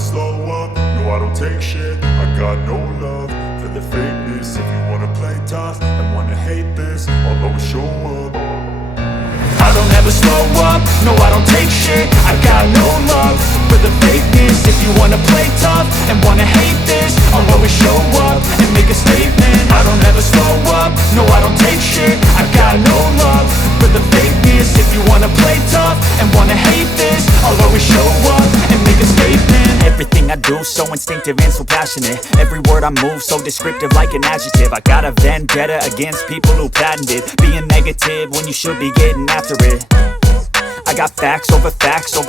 slow up, no I don't take shit. I got no love for the fakeness. If you wanna play tough and wanna hate this, I'll always show up. I don't ever slow up, no I don't take shit. I got no love for the fakeness. If you wanna play tough and wanna hate this, I'll always show up and make a statement. I don't ever slow up, no I don't take shit. I got no love for the fakeness. If you wanna play tough and wanna hate this, I'll always show up and make a statement. Everything I do so instinctive and so passionate. Every word I move so descriptive like an adjective. I got a vendetta against people who patented being negative when you should be getting after it. I got facts over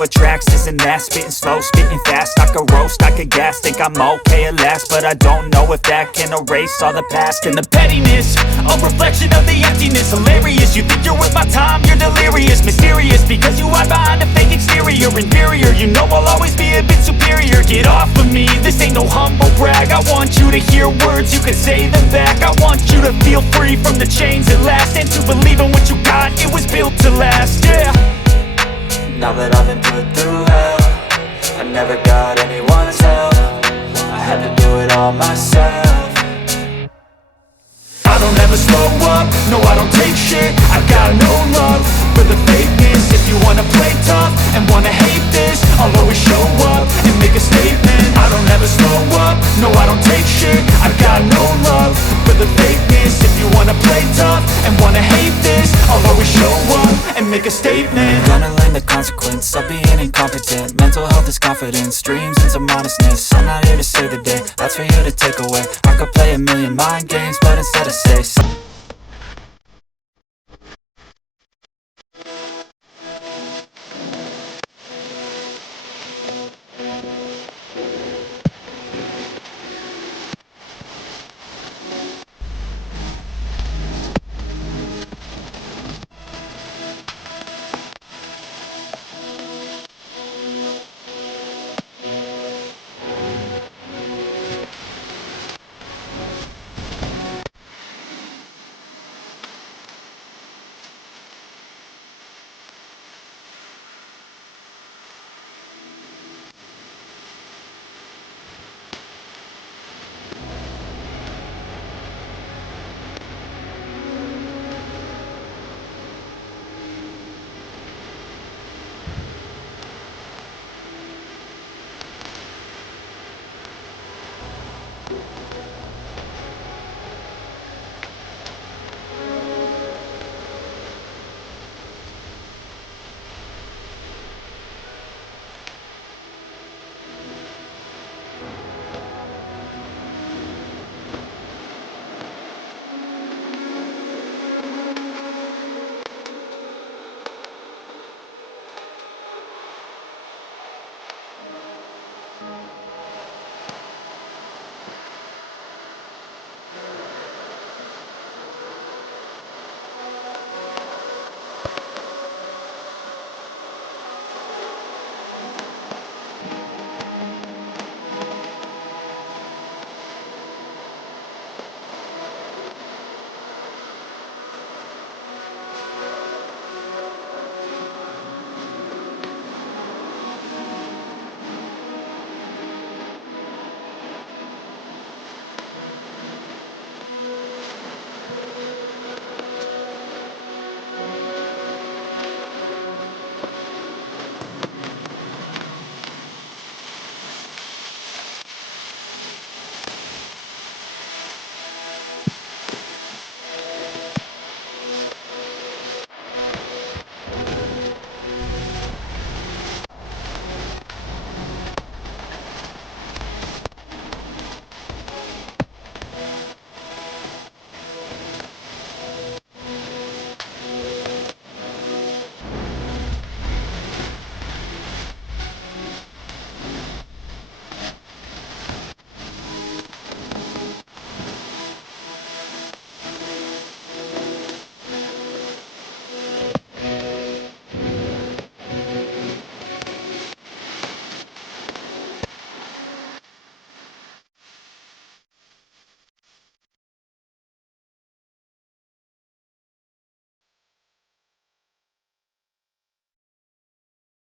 tracks, this and that. Spitting slow, spitting fast, I could roast, I could gas. Think I'm okay at last, but I don't know if that can erase all the past. And the pettiness, a reflection of the emptiness. Hilarious, you think you're worth my time, you're delirious. Mysterious, because you hide behind a fake exterior. Inferior, you know I'll always be a bit superior. Get off of me, this ain't no humble brag. I want you to hear words, you can say them back. I want you to feel free from the chains at last, and to believe in what you got, it was built to last, yeah. Now that I've been put through hell, I never got anyone's help. I had to do it all myself. I don't ever slow up, no I don't take shit. I got no love for the fakeness. If you wanna play tough and wanna hate this, I'll always show up and make a statement. I don't ever slow up, no I don't take shit. I got no love for the fakeness. If you wanna play tough and wanna hate this, I'll always show up and make a statement. Gonna learn the consequence of being incompetent. Mental health is confidence, dreams and some honestness. I'm not here to save the day, that's for you to take away. I could play a million mind games, but instead I say